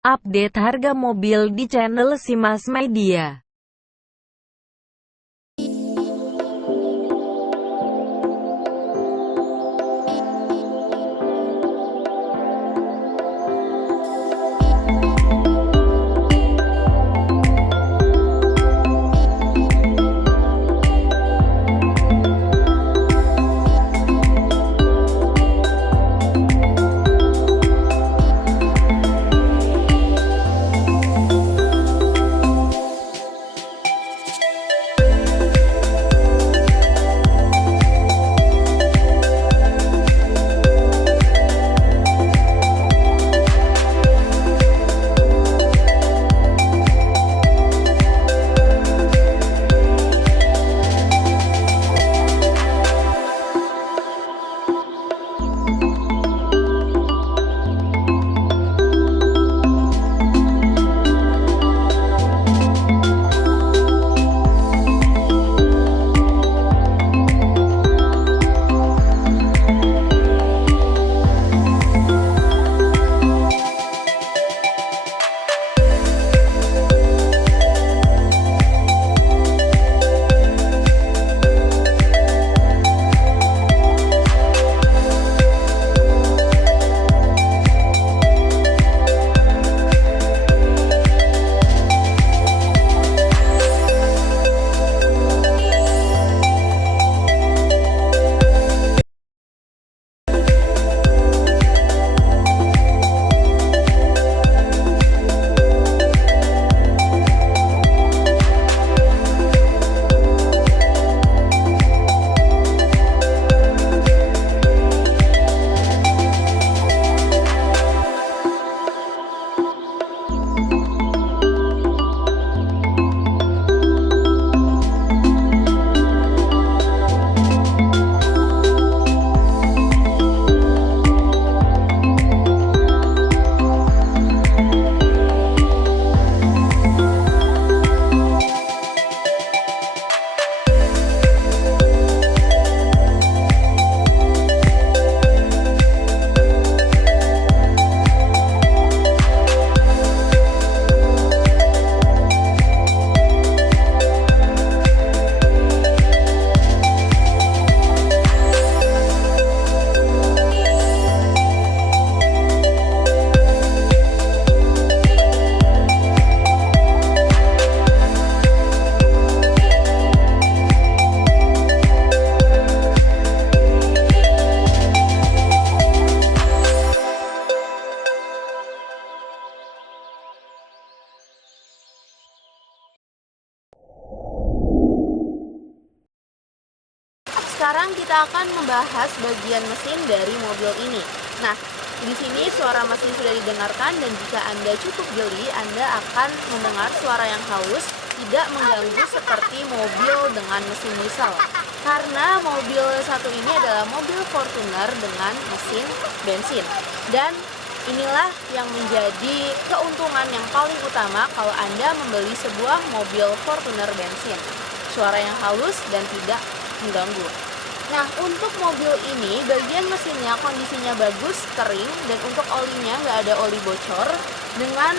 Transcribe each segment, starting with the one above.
Update harga mobil di channel Simas Media. Sekarang kita akan membahas bagian mesin dari mobil ini. Nah, di sini suara mesin sudah didengarkan dan jika Anda cukup jeli, Anda akan mendengar suara yang halus, tidak mengganggu seperti mobil dengan mesin diesel. Karena mobil satu ini adalah mobil Fortuner dengan mesin bensin. Dan inilah yang menjadi keuntungan yang paling utama kalau Anda membeli sebuah mobil Fortuner bensin. Suara yang halus dan tidak mengganggu. Nah, untuk mobil ini bagian mesinnya kondisinya bagus, kering, dan untuk olinya nggak ada oli bocor. Dengan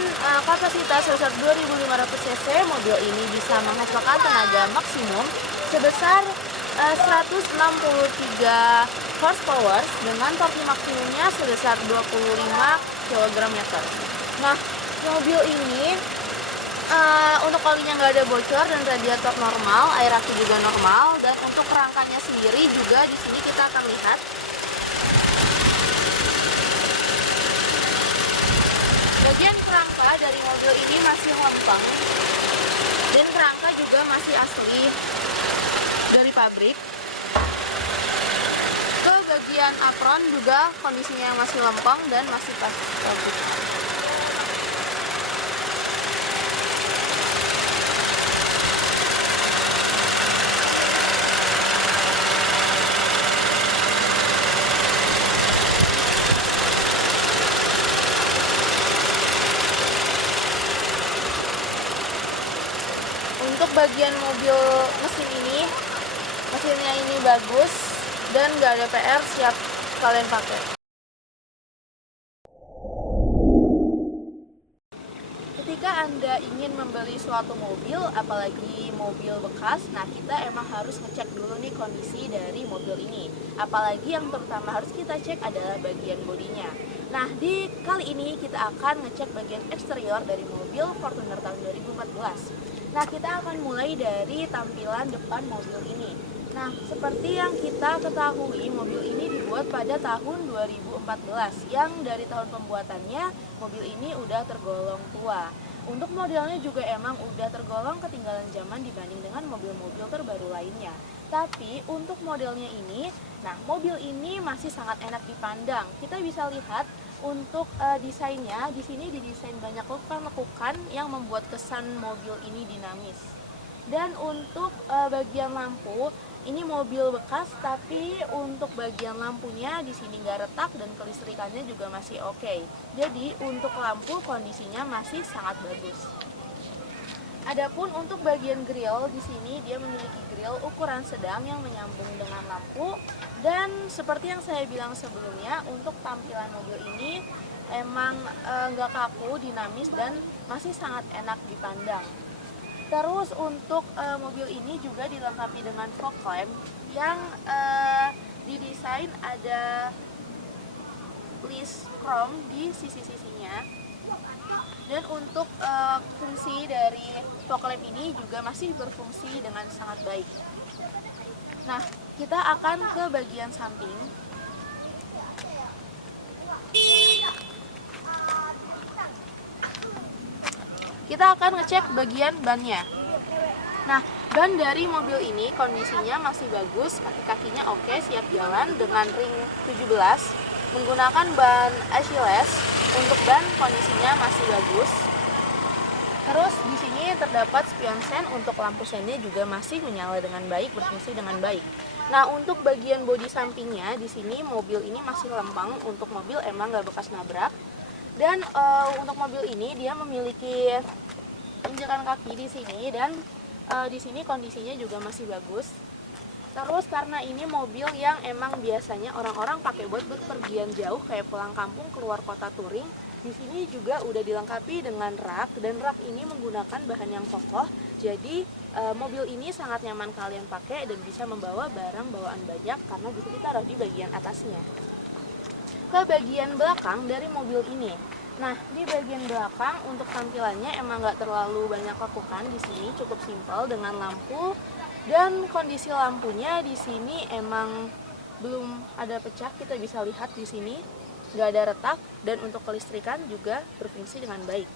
kapasitas sebesar 2500 cc, mobil ini bisa menghasilkan tenaga maksimum sebesar 163 horsepower dengan torsi maksimumnya sebesar 25 kg/meter. Nah, mobil ini untuk olinya nggak ada bocor dan radiator normal, air aki juga normal, dan untuk kerangkanya sendiri juga di sini kita akan lihat. Bagian kerangka dari mobil ini masih lempeng dan kerangka juga masih asli dari pabrik. Ke bagian apron juga kondisinya masih lempeng dan masih bagus. Untuk bagian mobil mesinnya ini bagus dan nggak ada PR, siap kalian pakai. Ketika Anda ingin membeli suatu mobil, apalagi mobil bekas, nah kita emang harus ngecek dulu nih kondisi dari mobil ini. Apalagi yang terutama harus kita cek adalah bagian bodinya. Nah, di kali ini kita akan ngecek bagian eksterior dari mobil Fortuner tahun 2014. Nah, kita akan mulai dari tampilan depan mobil ini. Nah, seperti yang kita ketahui, mobil ini dibuat pada tahun 2014, yang dari tahun pembuatannya, mobil ini udah tergolong tua. Untuk modelnya juga emang udah tergolong ketinggalan zaman dibanding dengan mobil-mobil terbaru lainnya. Tapi untuk modelnya ini, nah mobil ini masih sangat enak dipandang. Kita bisa lihat untuk desainnya, di sini didesain banyak lekukan-lekukan yang membuat kesan mobil ini dinamis. Dan untuk bagian lampu, ini mobil bekas, tapi untuk bagian lampunya di sini nggak retak dan kelistrikannya juga masih oke. Jadi untuk lampu kondisinya masih sangat bagus. Adapun untuk bagian grill, di sini dia memiliki grill ukuran sedang yang menyambung dengan lampu. Dan seperti yang saya bilang sebelumnya, untuk tampilan mobil ini emang nggak kaku, dinamis, dan masih sangat enak dipandang. Terus untuk mobil ini juga dilengkapi dengan fog lamp yang didesain ada list chrome di sisi-sisinya. Dan untuk fungsi dari fog lamp ini juga masih berfungsi dengan sangat baik. Nah, kita akan ke bagian samping. Kita akan ngecek bagian bannya. Nah, ban dari mobil ini kondisinya masih bagus, kaki-kakinya oke, siap jalan dengan ring 17, menggunakan ban Achilles. Untuk ban kondisinya masih bagus. Terus di sini terdapat spion sen, untuk lampu sennya juga masih menyala dengan baik, berfungsi dengan baik. Nah, untuk bagian bodi sampingnya di sini mobil ini masih lempeng, untuk mobil emang gak bekas nabrak. Dan untuk mobil ini dia memiliki injakan kaki di sini, dan di sini kondisinya juga masih bagus. Terus karena ini mobil yang emang biasanya orang-orang pakai buat bepergian jauh kayak pulang kampung, keluar kota touring, di sini juga udah dilengkapi dengan rak, dan rak ini menggunakan bahan yang kokoh. Jadi mobil ini sangat nyaman kalian pakai dan bisa membawa barang bawaan banyak karena bisa ditaruh di bagian atasnya. Ke bagian belakang dari mobil ini. Nah, di bagian belakang untuk tampilannya emang nggak terlalu banyak lekukan, di sini cukup simpel dengan lampu, dan kondisi lampunya di sini emang belum ada pecah, kita bisa lihat di sini nggak ada retak, dan untuk kelistrikan juga berfungsi dengan baik.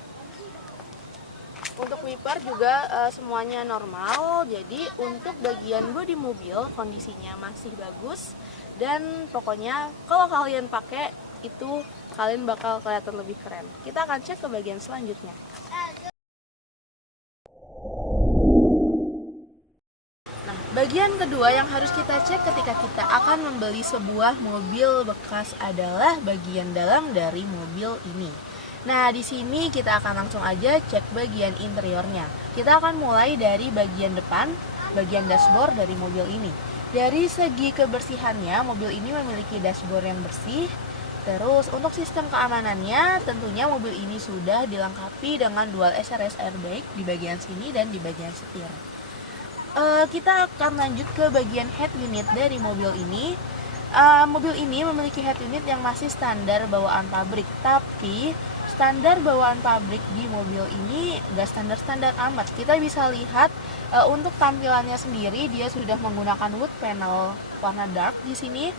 Untuk wiper juga semuanya normal, jadi untuk bagian bodi mobil kondisinya masih bagus. Dan pokoknya kalau kalian pakai itu kalian bakal kelihatan lebih keren. Kita akan cek ke bagian selanjutnya. Nah, bagian kedua yang harus kita cek ketika kita akan membeli sebuah mobil bekas adalah bagian dalam dari mobil ini. Nah, di sini kita akan langsung aja cek bagian interiornya. Kita akan mulai dari bagian depan, bagian dashboard dari mobil ini. Dari segi kebersihannya, mobil ini memiliki dashboard yang bersih. Terus untuk sistem keamanannya, tentunya mobil ini sudah dilengkapi dengan dual SRS airbag di bagian sini dan di bagian setir. Kita akan lanjut ke bagian head unit dari mobil ini. Mobil ini memiliki head unit yang masih standar bawaan pabrik, tapi standar bawaan pabrik di mobil ini gak standar-standar amat. Kita bisa lihat untuk tampilannya sendiri dia sudah menggunakan wood panel warna dark di sini.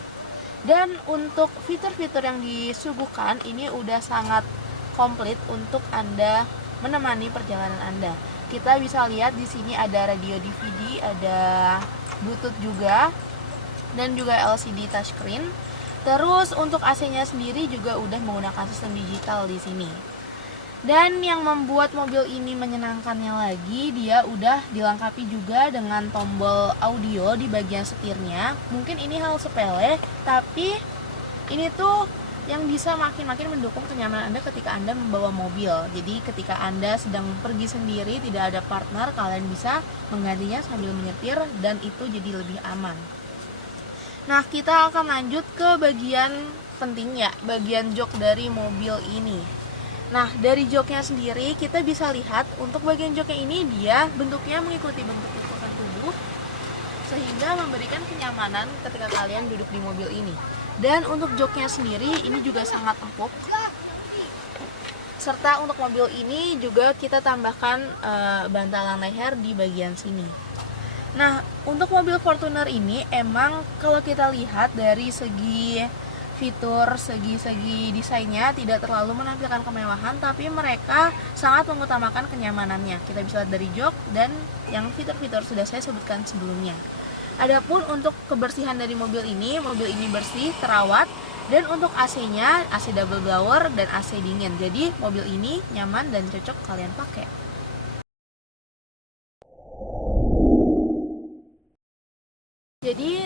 Dan untuk fitur-fitur yang disuguhkan ini udah sangat komplit untuk Anda menemani perjalanan Anda. Kita bisa lihat di sini ada radio DVD, ada Bluetooth juga, dan juga LCD touchscreen. Terus untuk AC-nya sendiri juga udah menggunakan sistem digital di sini. Dan yang membuat mobil ini menyenangkannya lagi, dia udah dilengkapi juga dengan tombol audio di bagian setirnya. Mungkin ini hal sepele, tapi ini tuh yang bisa makin-makin mendukung kenyamanan Anda ketika Anda membawa mobil. Jadi ketika Anda sedang pergi sendiri, tidak ada partner, kalian bisa menggantinya sambil menyetir dan itu jadi lebih aman. Nah, kita akan lanjut ke bagian pentingnya, bagian jok dari mobil ini. Nah, dari joknya sendiri kita bisa lihat untuk bagian joknya ini dia bentuknya mengikuti bentuk lekukan tubuh sehingga memberikan kenyamanan ketika kalian duduk di mobil ini. Dan untuk joknya sendiri ini juga sangat empuk. Serta untuk mobil ini juga kita tambahkan bantalan leher di bagian sini. Nah, untuk mobil Fortuner ini emang kalau kita lihat dari segi fitur, segi desainnya tidak terlalu menampilkan kemewahan, tapi mereka sangat mengutamakan kenyamanannya. Kita bisa lihat dari jok dan yang fitur-fitur sudah saya sebutkan sebelumnya. Adapun untuk kebersihan dari mobil ini bersih, terawat, dan untuk AC-nya AC double blower dan AC dingin. Jadi mobil ini nyaman dan cocok kalian pakai. Jadi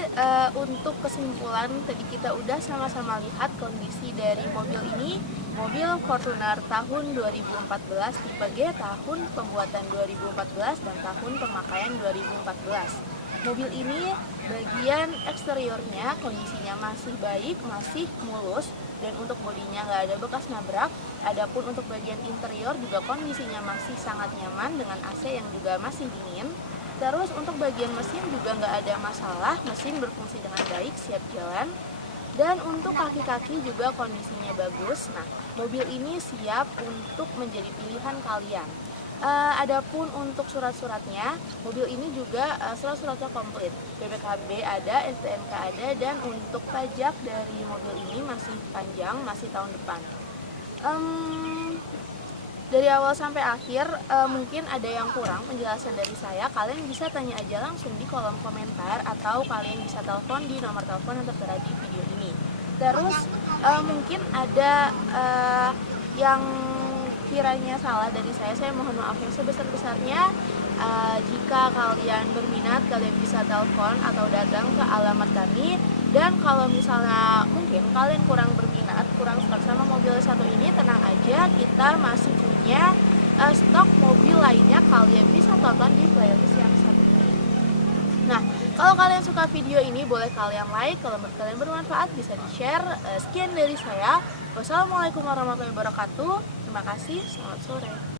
untuk kesimpulan tadi kita udah sama-sama lihat kondisi dari mobil ini, mobil Fortuner tahun 2014 tipe G tahun pembuatan 2014 dan tahun pemakaian 2014. Mobil ini bagian eksteriornya kondisinya masih baik, masih mulus, dan untuk bodinya nggak ada bekas nabrak. Adapun untuk bagian interior juga kondisinya masih sangat nyaman dengan AC yang juga masih dingin. Terus untuk bagian mesin juga nggak ada masalah, mesin berfungsi dengan baik, siap jalan. Dan untuk kaki-kaki juga kondisinya bagus. Nah, mobil ini siap untuk menjadi pilihan kalian. Adapun untuk surat-suratnya, mobil ini juga surat-suratnya komplit. BPKB ada, STNK ada, dan untuk pajak dari mobil ini masih panjang, masih tahun depan. Dari awal sampai akhir mungkin ada yang kurang penjelasan dari saya. Kalian bisa tanya aja langsung di kolom komentar atau kalian bisa telepon di nomor telepon yang tertera di video ini. Terus mungkin ada yang kiranya salah dari saya mohon maaf yang sebesar-besarnya. Jika kalian berminat, kalian bisa telepon atau datang ke alamat kami. Dan kalau misalnya mungkin kalian kurang berminat, kurang suka sama mobil satu ini, tenang aja, kita masih punya stok mobil lainnya. Kalian bisa tonton di playlist yang satu ini. Nah, kalau kalian suka video ini, boleh kalian like. Kalau menurut kalian bermanfaat, bisa di-share. Sekian dari saya. Wassalamualaikum warahmatullahi wabarakatuh. Terima kasih, selamat sore.